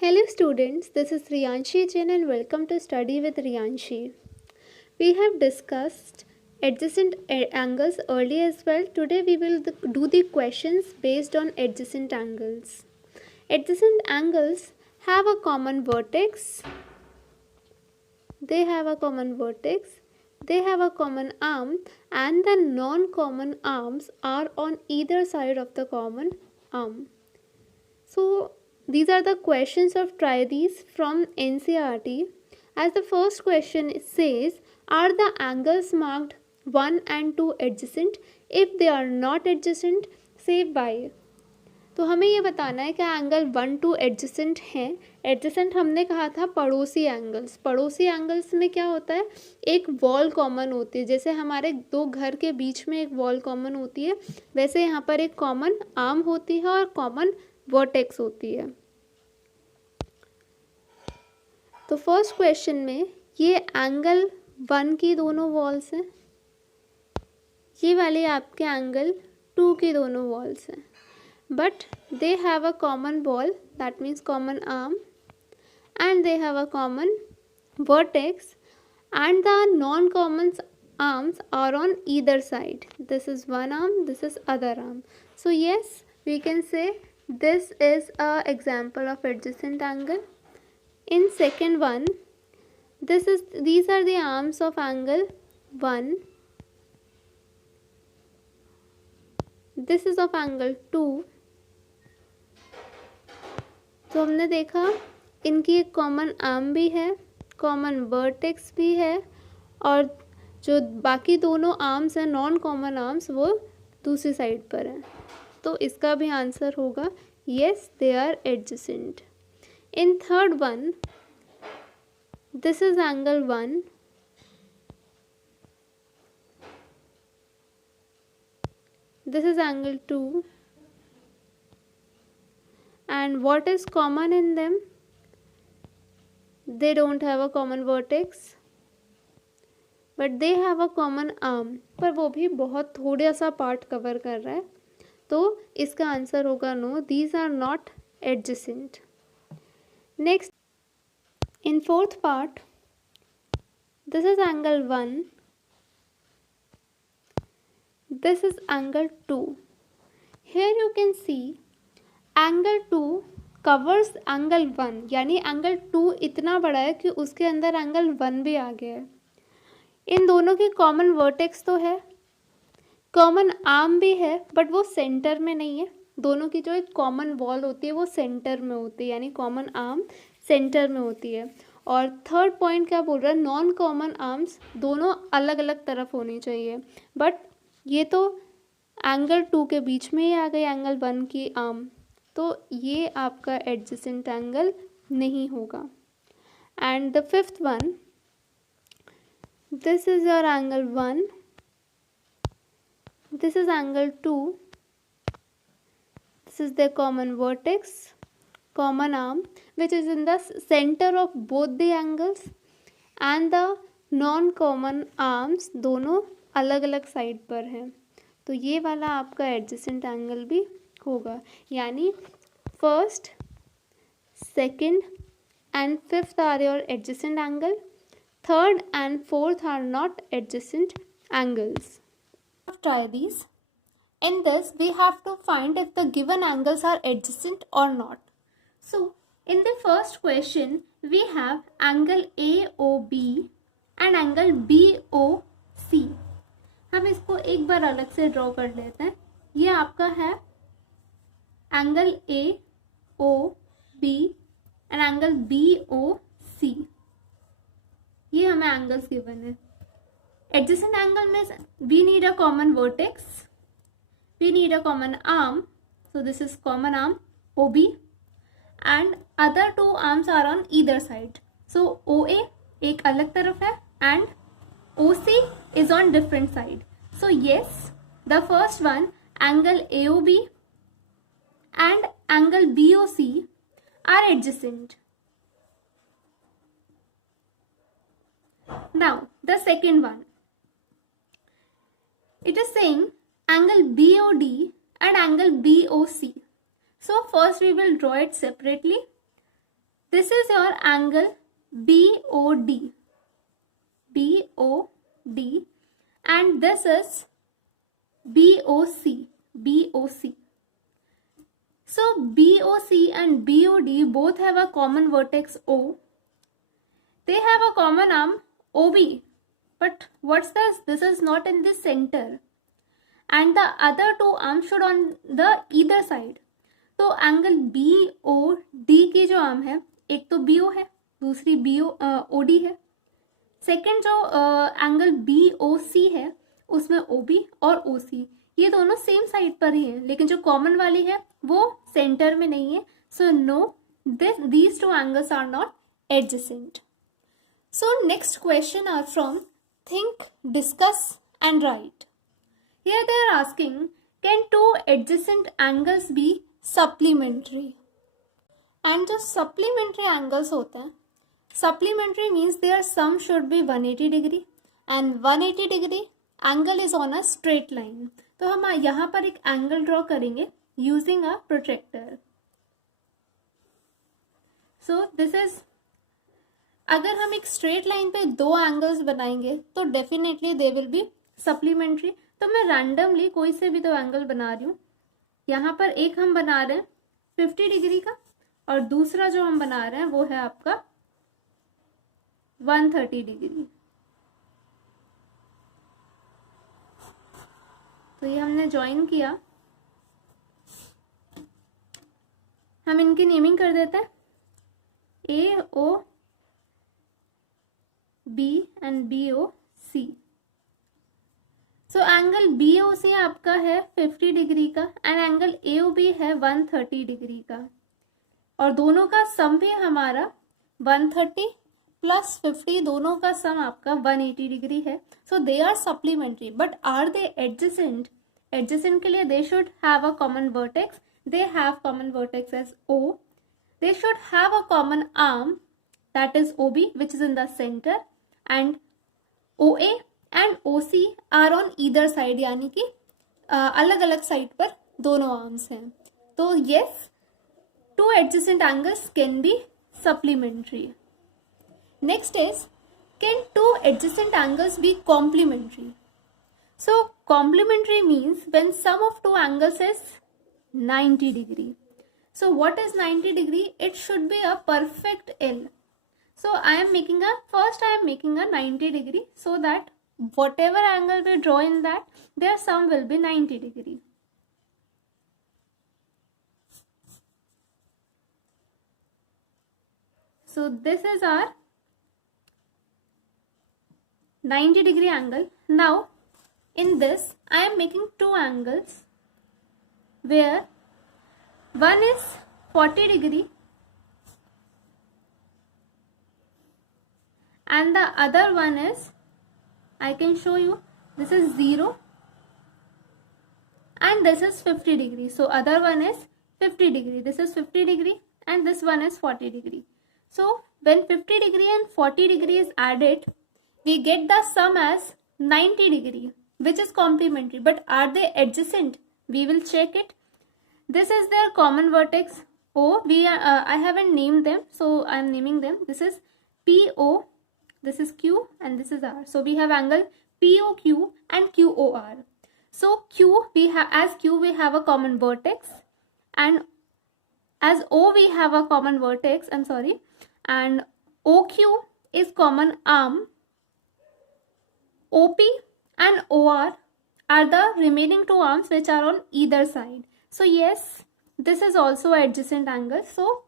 Hello students, this is Riyanshi Jain and welcome to Study with Riyanshi. We have discussed adjacent angles earlier as well. Today we will do the questions based on adjacent angles. Adjacent angles have a common vertex. They have a common arm, and the non-common arms are on either side of the common arm. So these are the questions of try these from NCERT. As the first question says, are the angles marked 1 and 2 adjacent? If they are not adjacent, say why. तो हमें ये बताना है कि angle 1-2 adjacent हैं. Adjacent हमने कहा था पड़ोसी एंगल्स. पड़ोसी एंगल्स में क्या होता है, एक वॉल कॉमन होती है. जैसे हमारे दो घर के बीच में एक वॉल कॉमन होती है, वैसे यहाँ पर एक कॉमन आर्म होती है और कॉमन वर्टेक्स होती है. तो फर्स्ट क्वेश्चन में ये एंगल 1 की दोनों वॉल्स हैं, ये वाले आपके एंगल 2 की दोनों वॉल्स हैं, but they have a common wall, that means common arm, and they have a common vertex, and the non-common arms are on either side. This is one arm, this is other arm. So yes, we can say this is a example of adjacent angle. In second one, these are the arms of angle 1. This is of angle 2. तो हमने देखा इनकी एक common arm भी है, common vertex भी है, और जो बाकी दोनों आर्म्स हैं नॉन कॉमन आर्म्स वो दूसरी साइड पर हैं. तो इसका भी आंसर होगा yes, they are adjacent. In third one, this is angle 1, this is angle 2, and what is common in them? They don't have a common vertex, but they have a common arm. पर वो भी बहुत थोड़ा सा part cover कर रहा है, तो इसका आंसर होगा no, these are not adjacent. Next, in fourth part, this is angle 1, this is angle 2. Here you can see angle 2 covers angle 1, यानी एंगल 2 इतना बड़ा है कि उसके अंदर एंगल 1 भी आ गया है. इन दोनों के कॉमन वर्टेक्स तो है, कॉमन आर्म भी है, बट वो सेंटर में नहीं है. दोनों की जो एक कॉमन वॉल होती है वो सेंटर में होती है, यानी कॉमन आर्म सेंटर में होती है. और थर्ड पॉइंट क्या बोल रहा है, नॉन कॉमन आर्म्स दोनों अलग अलग तरफ होनी चाहिए, बट ये तो एंगल 2 के बीच में ही आ गई एंगल 1 की आर्म, तो ये आपका एडजेसेंट एंगल नहीं होगा. And the fifth one, this is your angle 1, this is angle 2, this is the common vertex, common arm which is in the centre of both the angles, and the non common arms दोनों अलग अलग side पर हैं. तो ये वाला आपका adjacent angle भी होगा, यानी first, second and fifth are your adjacent angle, third and fourth are not adjacent angles. Try these. In this we have to find if the given angles are adjacent or not. So in the first question we have angle AOB and angle BOC. हम इसको एक बार अलग से draw कर लेते हैं. ये आपका है angle AOB and angle BOC. ये हमें एंगल्स गिवन है. एडजेसेंट एंगल में we need a common vertex, we need a common arm, so this is common arm OB, and other two arms are on either side. So OA एक अलग तरफ है and OC is on different side. So yes, the first one, angle AOB and angle BOC are adjacent. Now the second one, it is saying angle BOD and angle BOC. So first we will draw it separately. This is your angle BOD, BOD, and this is BOC, BOC. So BOC and BOD both have a common vertex O. They have a common arm OB, but what's this? This is not in the center, and the other two arms should on the either side. तो angle BOD की जो arm है, एक तो BO है, दूसरी OD है. Second जो एंगल BOC है उसमें OB और OC ये दोनों सेम साइड पर ही है, लेकिन जो कॉमन वाली है वो सेंटर में नहीं है. So no, these two angles are not adjacent. So next question are from think, discuss and write. Here they are asking, can two adjacent angles be supplementary? And जो supplementary angles होते हैं, supplementary means their sum should be 180 degree and 180 degree angle is on a straight line. तो हम यहाँ पर एक angle draw करेंगे using a protractor. So this is, अगर हम एक स्ट्रेट लाइन पे दो एंगल्स बनाएंगे तो definitely they will be supplementary. तो मैं रैंडमली कोई से भी दो एंगल बना रही हूँ. यहाँ पर एक हम बना रहे हैं 50 डिग्री का और दूसरा जो हम बना रहे हैं वो है आपका 130 डिग्री. तो ये हमने ज्वाइन किया. हम इनकी नेमिंग कर देते हैं AO B and BOC. So angle BOC आपका है 50 डिग्री का एंड एंगल AOB है 130 डिग्री का, और दोनों का सम भी हमारा 130 प्लस 50 दोनों का सम आपका 180 डिग्री है. So they are supplementary, but are they adjacent? Adjacent के लिए they should have a common vertex. They have common vertex as O. They should have a common arm, that is OB, which is in the center, and OA and OC are on either side, यानी कि अलग अलग side पर दोनों arms हैं. तो yes, two adjacent angles can be supplementary. Next is, can two adjacent angles be complementary? So complementary means when sum of two angles is 90 degree. So what is 90 degree? It should be a perfect L. So I am making a 90 degree so that whatever angle we draw in that, their sum will be 90 degree. So this is our 90 degree angle. Now in this I am making two angles where one is 40 degree and the other one is, I can show you, this is 0 and this is 50 degree. So other one is 50 degree, this is 50 degree and this one is 40 degree. So when 50 degree and 40 degree is added, we get the sum as 90 degree, which is complementary. But are they adjacent? We will check it. This is their common vertex O. I haven't named them, so I am naming them. This is PO, this is Q and this is R. So we have angle POQ and QOR. So as Q we have a common vertex, and as O we have a common vertex, and OQ is common arm. OP and OR are the remaining two arms which are on either side. So yes, this is also adjacent angle. So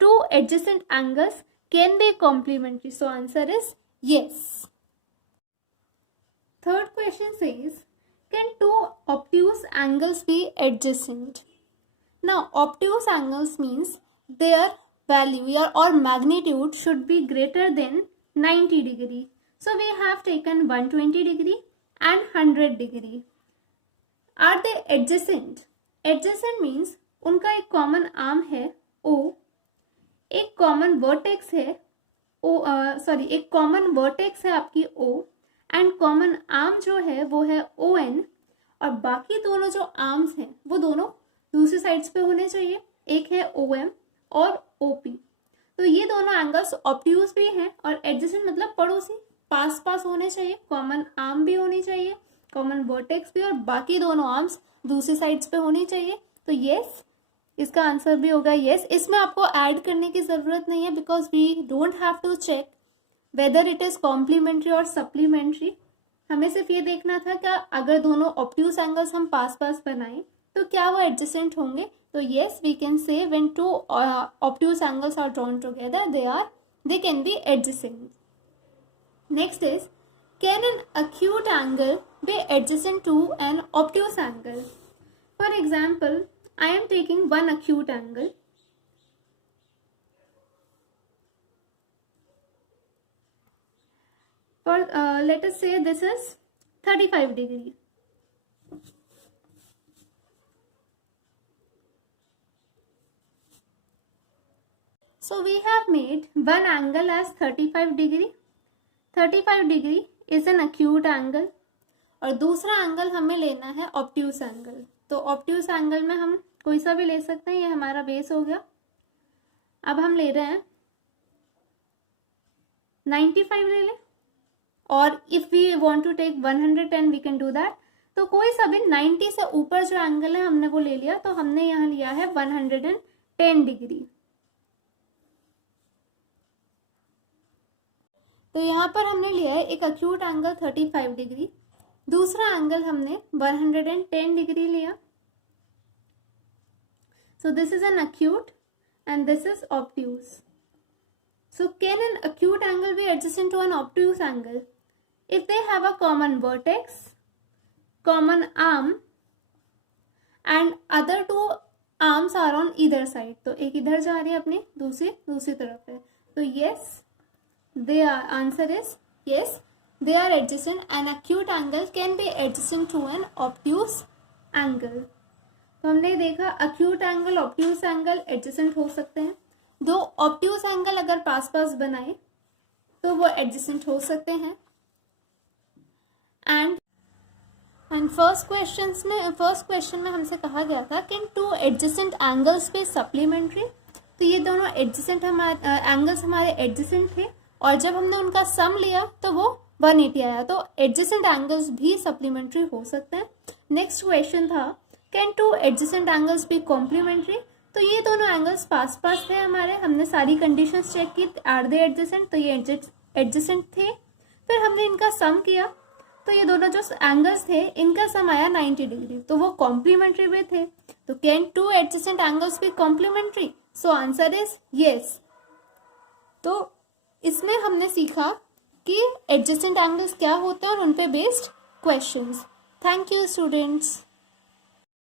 two adjacent angles can be complementary. So answer is yes. Third question says, can two obtuse angles be adjacent? Now obtuse angles means their value or magnitude should be greater than 90 degree. So we have taken 120 degree and 100 degree. Are they adjacent? Adjacent means उनका एक common arm है O, एक common vertex है एक common vertex है आपकी O, and common arm जो है वो है ON, और बाकी दोनों जो आर्म्स हैं वो दोनों दूसरी साइड्स पे होने चाहिए. एक है OM और OP. तो ये दोनों एंगल्स ऑब्ट्यूज भी हैं और एडजेसेंट मतलब पड़ोसी, पास पास होने चाहिए, कॉमन आर्म भी होनी चाहिए, कॉमन वर्टेक्स भी, और बाकी दोनों आर्म्स दूसरी साइड्स पे होनी चाहिए। तो यस, इसका आंसर भी होगा यस। इसमें आपको ऐड करने की जरूरत नहीं है because we don't have to check whether it is complementary और सप्लीमेंट्री। हमें सिर्फ ये देखना था कि अगर दोनों ऑब्ट्यूज एंगल्स हम पास पास बनाएं तो क्या वो एडजेसेंट होंगे। तो yes, we can say when two obtuse angles are drawn together, they can be adjacent. Next is, can an acute angle be adjacent to an obtuse angle? For example, I am taking one acute angle. For let us say this is 35 degree. So we have made one angle as 35 degree. 35 degree is an acute angle और दूसरा angle हमें लेना है obtuse angle. तो obtuse angle में हम कोई सा भी ले सकते हैं, ये हमारा बेस हो गया। अब हम ले रहे हैं 95 ले लें, और if we want to take 110 we can do that. तो कोई सा भी 90 से ऊपर जो एंगल है हमने वो ले लिया। तो हमने यहाँ लिया है 110 डिग्री। तो यहाँ पर हमने लिया है एक अक्यूट एंगल 35 डिग्री, दूसरा एंगल हमने 110 डिग्री लिया। So this is an acute and this is obtuse. So can an acute angle be adjacent to an obtuse angle if they have a common vertex, common arm and other two arms are on either side. तो एक इधर जा रही है अपनी, दूसरी तरफ है। तो yes, answer is yes, they are adjacent. An acute angle can be adjacent to an obtuse angle. तो हमने देखा acute angle, obtuse angle adjacent हो सकते हैं। दो obtuse angle अगर पास पास बनाए तो वो adjacent हो सकते हैं। and फर्स्ट क्वेश्चन में हमसे कहा गया था कि two adjacent angles पे supplementary। तो ये दोनों adjacent एंगल्स हमारे adjacent थे और जब हमने उनका सम लिया तो वो 180 आया। तो एडजेसेंट एंगल्स भी सप्लीमेंट्री हो सकते हैं। नेक्स्ट क्वेश्चन था, can two adjacent angles be complementary. तो ये दोनों एंगल्स पास पास थे हमारे, हमने सारी कंडीशंस चेक की, आर दे एडजेसेंट, तो ये एडजेसेंट थे। फिर हमने इनका सम किया तो ये दोनों जो एंगल्स थे इनका सम आया 90 डिग्री, तो वो कॉम्प्लीमेंट्री भी थे। तो can two adjacent angles be complementary? So answer is yes. तो इसमें हमने सीखा कि एडजेसेंट एंगल्स क्या होते हैं और उन पे based questions. Thank you students.